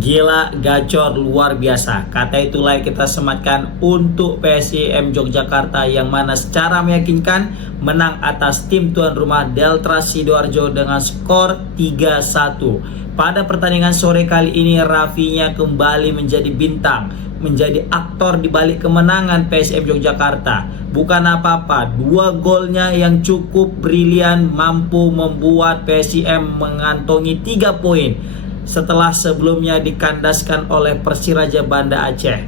Gila, gacor, luar biasa. Kata itulah yang kita sematkan untuk PSIM Yogyakarta yang mana secara meyakinkan menang atas tim tuan rumah Deltras Sidoarjo dengan skor 3-1. Pada pertandingan sore kali ini Rafinya kembali menjadi bintang, menjadi aktor di balik kemenangan PSIM Yogyakarta. Bukan apa-apa, 2 golnya yang cukup brilian mampu membuat PSIM mengantongi 3 poin setelah sebelumnya dikandaskan oleh Persiraja Banda Aceh.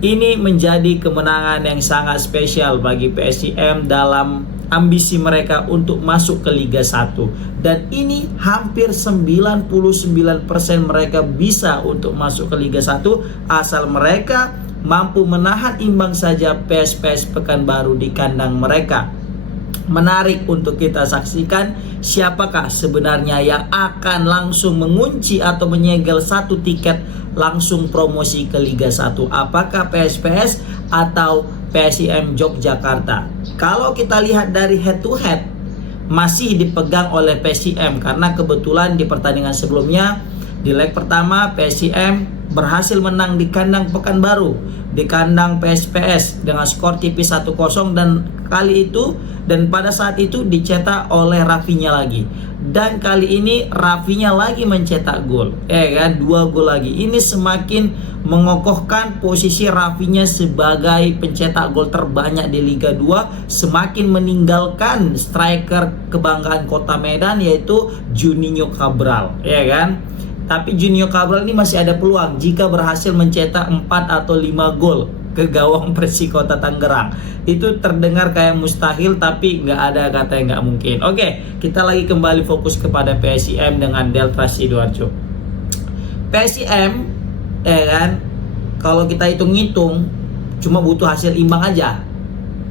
Ini menjadi kemenangan yang sangat spesial bagi PSIM dalam ambisi mereka untuk masuk ke Liga 1. Dan ini hampir 99% mereka bisa untuk masuk ke Liga 1 asal mereka mampu menahan imbang saja PSPS Pekanbaru di kandang mereka. Menarik untuk kita saksikan siapakah sebenarnya yang akan langsung mengunci atau menyegel 1 tiket langsung promosi ke Liga 1. Apakah PSPS atau PSIM Yogyakarta? Kalau kita lihat dari head to head masih dipegang oleh PSIM karena kebetulan di pertandingan sebelumnya di leg pertama PSIM berhasil menang di kandang Pekanbaru, di kandang PSPS dengan skor tipis 1-0 dan pada saat itu dicetak oleh Rafinya lagi. Dan kali ini Rafinya lagi mencetak gol. 2 gol lagi. Ini semakin mengokohkan posisi Rafinya sebagai pencetak gol terbanyak di Liga 2, semakin meninggalkan striker kebanggaan Kota Medan yaitu Juninho Cabral, Tapi Juninho Cabral ini masih ada peluang jika berhasil mencetak 4 atau 5 gol ke gawang Persikota Tangerang. Itu terdengar kayak mustahil, tapi nggak ada kata yang nggak mungkin. Oke, kita lagi kembali fokus kepada PSIM dengan Deltras Sidoarjo. PSIM, kalau kita hitung-hitung cuma butuh hasil imbang aja,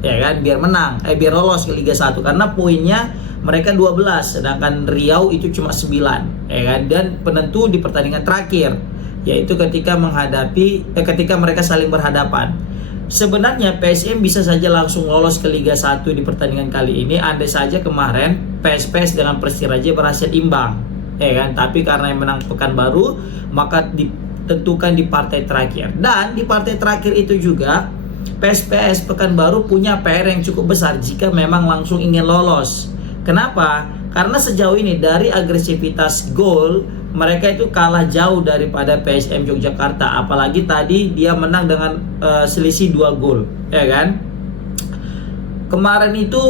biar menang, biar lolos ke Liga 1 karena poinnya mereka 12, sedangkan Riau itu cuma 9, Dan penentu di pertandingan terakhir, yaitu ketika mereka saling berhadapan. Sebenarnya PSM bisa saja langsung lolos ke Liga 1 di pertandingan kali ini andai saja kemarin PSPS dengan Persiraja berhasil imbang, Tapi karena yang menang Pekanbaru, maka ditentukan di partai terakhir. Dan di partai terakhir itu juga PSPS Pekanbaru punya PR yang cukup besar jika memang langsung ingin lolos. Kenapa? Karena sejauh ini dari agresivitas gol mereka itu kalah jauh daripada PSM Yogyakarta. Apalagi tadi dia menang dengan selisih 2 gol, Kemarin itu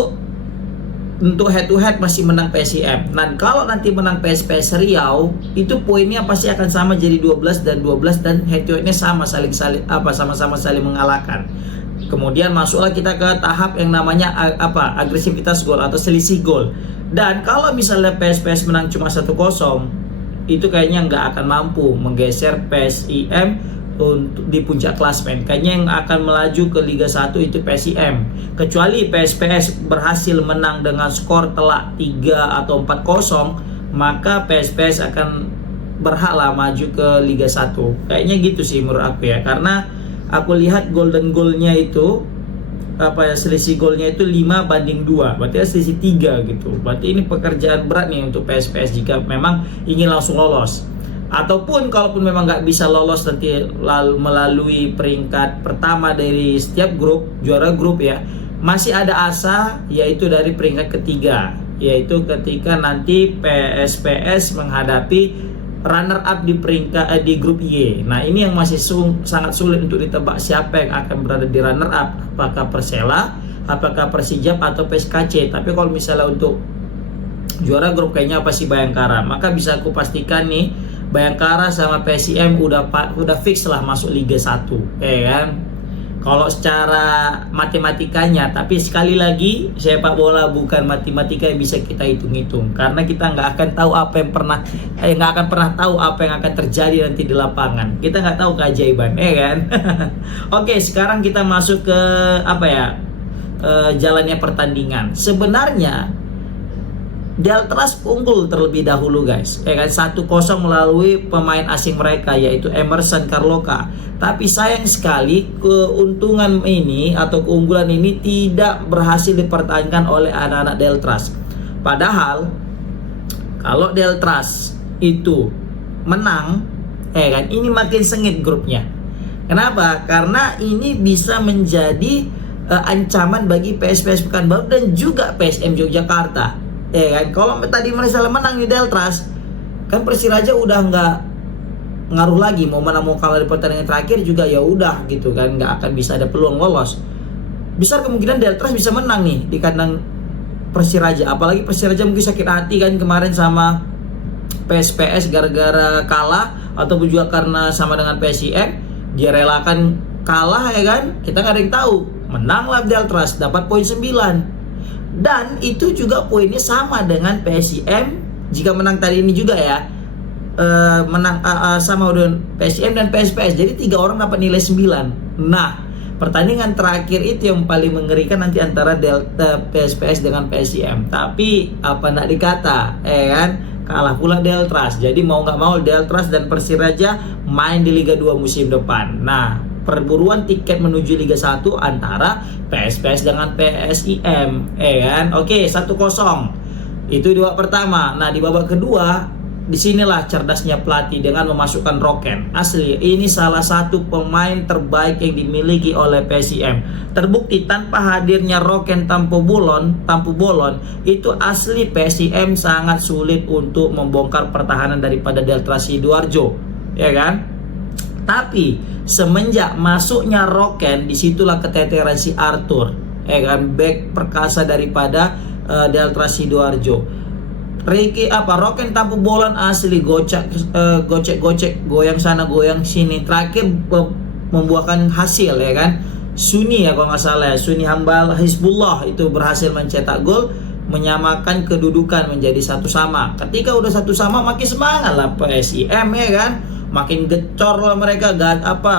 untuk head to head masih menang PSIM. Dan kalau nanti menang PSPS Riau, itu poinnya pasti akan sama jadi 12 dan head to headnya sama sama-sama saling mengalahkan. Kemudian masuklah kita ke tahap yang namanya agresivitas gol atau selisih gol. Dan kalau misalnya PSPS menang cuma 1-0, itu kayaknya nggak akan mampu menggeser PSIM untuk di puncak klasmen. Kayaknya yang akan melaju ke Liga 1 itu PSIM. Kecuali PSPS berhasil menang dengan skor telak 3 atau 4-0, maka PSPS akan berhak lah maju ke Liga 1. Kayaknya gitu sih menurut aku karena aku lihat golden goalnya itu selisih golnya itu 5-2, berarti selisih 3 gitu. Berarti ini pekerjaan berat nih untuk PSPS jika memang ingin langsung lolos. Ataupun kalaupun memang nggak bisa lolos nanti melalui peringkat pertama dari setiap grup, juara grup masih ada asa yaitu dari peringkat ketiga, yaitu ketika nanti PSPS menghadapi runner up di peringkat di grup Y. Nah, ini yang masih sangat sulit untuk ditebak siapa yang akan berada di runner up, apakah Persela, apakah Persijap atau PSKC. Tapi kalau misalnya untuk juara grup kayaknya pasti Bayangkara. Maka bisa aku pastikan nih Bayangkara sama PSIM udah fix lah masuk Liga 1, Kalau secara matematikanya, tapi sekali lagi sepak bola bukan matematika yang bisa kita hitung-hitung karena kita nggak akan tahu apa yang akan terjadi nanti di lapangan. Kita nggak tahu keajaiban, Oke, sekarang kita masuk ke jalannya pertandingan. Sebenarnya Deltras unggul terlebih dahulu, guys. 1-0 melalui pemain asing mereka yaitu Emerson Carloka. Tapi sayang sekali keuntungan ini atau keunggulan ini tidak berhasil dipertahankan oleh anak-anak Deltras. Padahal kalau Deltras itu menang, kan? Ini makin sengit grupnya. Kenapa? Karena ini bisa menjadi ancaman bagi PSPS Pekanbaru dan juga PSM Yogyakarta, kan? Kalau tadi misalnya menang di Deltras, kan Persiraja udah nggak ngaruh lagi, mau menang mau kalah di pertandingan terakhir juga ya udah gitu kan, nggak akan bisa ada peluang lolos. Besar kemungkinan Deltras bisa menang nih di kandang Persiraja, apalagi Persiraja mungkin sakit hati kan kemarin sama PSPS gara-gara kalah, ataupun juga karena sama dengan PSIM dia relakan kalah, ya kan? Kita nggak ada yang tahu. Menanglah Deltras, dapat poin 9, dan itu juga poinnya sama dengan PSIM jika menang tadi ini juga ya, menang sama dengan PSIM dan PSPS, jadi 3 orang dapat nilai 9. Nah, pertandingan terakhir itu yang paling mengerikan nanti antara PSPS dengan PSIM. Tapi apa nak dikata, kan? Kalah pula Deltras. Jadi mau nggak mau Deltras dan Persiraja main di Liga 2 musim depan. Nah, perburuan tiket menuju Liga 1 antara PSPS dengan PSIM, kan? Oke, 1-0. Itu di babak pertama. Nah, di babak kedua, disinilah cerdasnya pelatih dengan memasukkan Roken. Asli, ini salah satu pemain terbaik yang dimiliki oleh PSIM. Terbukti tanpa hadirnya Roken Tampu Bolon, itu asli PSIM sangat sulit untuk membongkar pertahanan daripada Deltras Sidoarjo, ya kan? Tapi semenjak masuknya Roken, disitulah keteteran si Arthur, ya kan, back perkasa daripada Deltras Sidoarjo. Roken Tampu Bolon asli gocek, goyang sana goyang sini. Terakhir membuahkan hasil, ya kan. Suni ya kalau nggak salah, Suni Hambal Hizbullah itu berhasil mencetak gol, menyamakan kedudukan menjadi 1-1. Ketika udah 1-1 makin semangat lah PSIM, ya kan. Makin gecor lah mereka,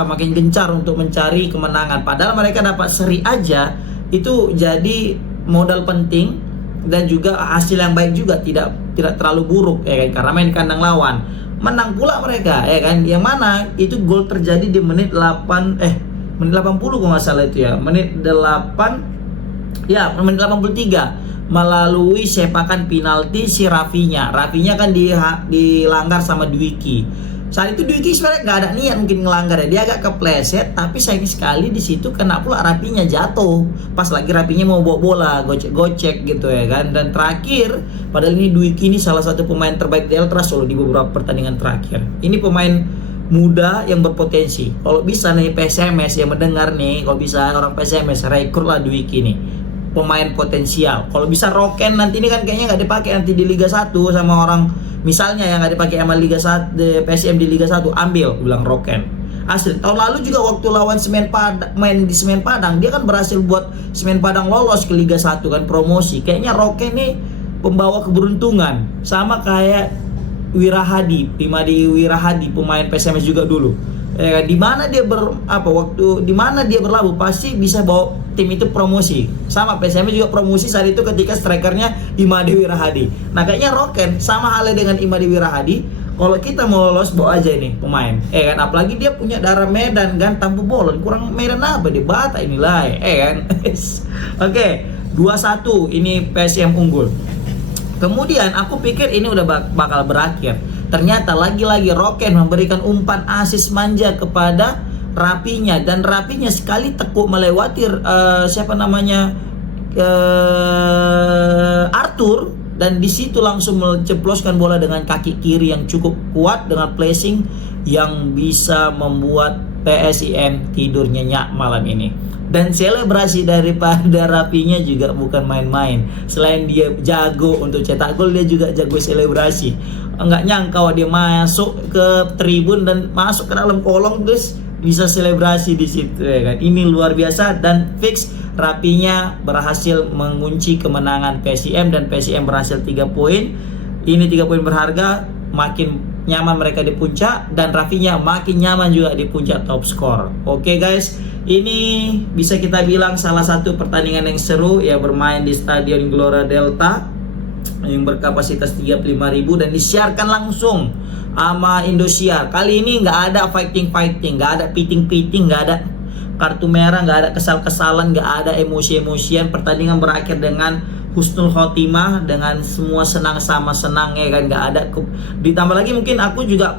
makin gencar untuk mencari kemenangan. Padahal mereka dapat seri aja itu jadi modal penting, dan juga hasil yang baik juga, tidak terlalu buruk, ya kan, karena main di kandang lawan. Menang pula mereka, ya kan, yang mana itu gol terjadi di menit 80 kalau nggak salah itu ya, menit 83 melalui sepakan penalti si Rafinya kan dilanggar sama Dwiki. Saat itu Dwiki sebenarnya nggak ada niat mungkin ngelanggar ya, dia agak kepleset, tapi sayang sekali di situ kena pula Rafinya jatuh. Pas lagi Rafinya mau bawa bola, gocek gitu, ya kan. Dan terakhir, padahal ini Dwiki ini salah satu pemain terbaik Deltras Solo di beberapa pertandingan terakhir. Ini pemain muda yang berpotensi. Kalau bisa nih PSMS yang mendengar nih, kalau bisa orang PSMS rekrutlah Dwiki nih, pemain potensial. Kalau bisa Roken nanti ini kan kayaknya nggak dipakai nanti di Liga 1 sama orang, misalnya yang nggak dipakai sama Liga 1 PSM di Liga 1, ambil, bilang Roken. Asli, tahun lalu juga waktu lawan Semen Padang, main di Semen Padang, dia kan berhasil buat Semen Padang lolos ke Liga 1 kan, promosi. Kayaknya Roken nih pembawa keberuntungan, sama kayak Wirahadi, Imadi Wirahadi, pemain PSMS juga dulu. Di mana dia di mana dia berlabuh pasti bisa bawa tim itu promosi. Sama PSMS juga promosi saat itu ketika strikernya Imadi Wirahadi. Nah, kayaknya Roken sama halnya dengan Imadi Wirahadi. Kalau kita mau lolos, bawa aja ini pemain, kan, apalagi dia punya darah Medan kan, Tampu Bolon, kurang Medan apa di Bata inilah, kan. Oke, 2-1 ini PSM unggul. Kemudian aku pikir ini udah bakal berakhir. Ternyata lagi-lagi Roken memberikan umpan asis manja kepada Rapinya, dan Rapinya sekali tekuk melewati Arthur, dan di situ langsung menceploskan bola dengan kaki kiri yang cukup kuat dengan placing yang bisa membuat PSIM tidur nyenyak malam ini. Dan selebrasi daripada Rapinya juga bukan main-main. Selain dia jago untuk cetak gol, dia juga jago selebrasi. Enggak nyangka dia masuk ke tribun dan masuk ke dalam kolong terus bisa selebrasi di situ, ya kan. Ini luar biasa, dan fix Rapinya berhasil mengunci kemenangan PSIM, dan PSIM berhasil 3 poin. Ini 3 poin berharga, makin nyaman mereka di puncak, dan Rafinya makin nyaman juga di puncak top skor. Oke guys, ini bisa kita bilang salah satu pertandingan yang seru ya, bermain di Stadion Gelora Delta yang berkapasitas 35.000 dan disiarkan langsung sama Indosiar. Kali ini nggak ada fighting, nggak ada piting, nggak ada kartu merah, nggak ada kesal-kesalan, nggak ada emosi-emosian. Pertandingan berakhir dengan husnul khotimah, dengan semua senang sama senang ya kan, nggak ada ditambah lagi mungkin aku juga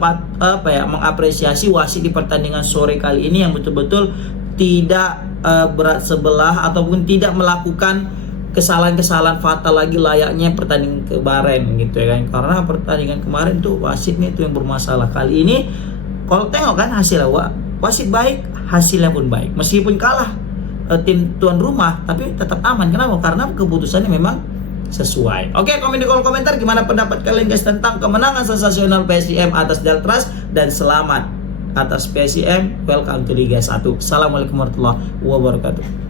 mengapresiasi wasit di pertandingan sore kali ini yang betul-betul tidak berat sebelah ataupun tidak melakukan kesalahan-kesalahan fatal lagi layaknya pertandingan kemarin gitu ya kan. Karena pertandingan kemarin tuh wasitnya itu yang bermasalah. Kali ini kalau tengok kan hasilnya, wasit baik, hasilnya pun baik. Meskipun kalah tim tuan rumah, tapi tetap aman. Kenapa? Karena keputusannya memang sesuai. Oke, komen di kolom komentar gimana pendapat kalian guys tentang kemenangan sensasional PSIM atas Deltras, dan selamat atas PSIM, welcome to Liga 1. Assalamualaikum warahmatullahi wabarakatuh.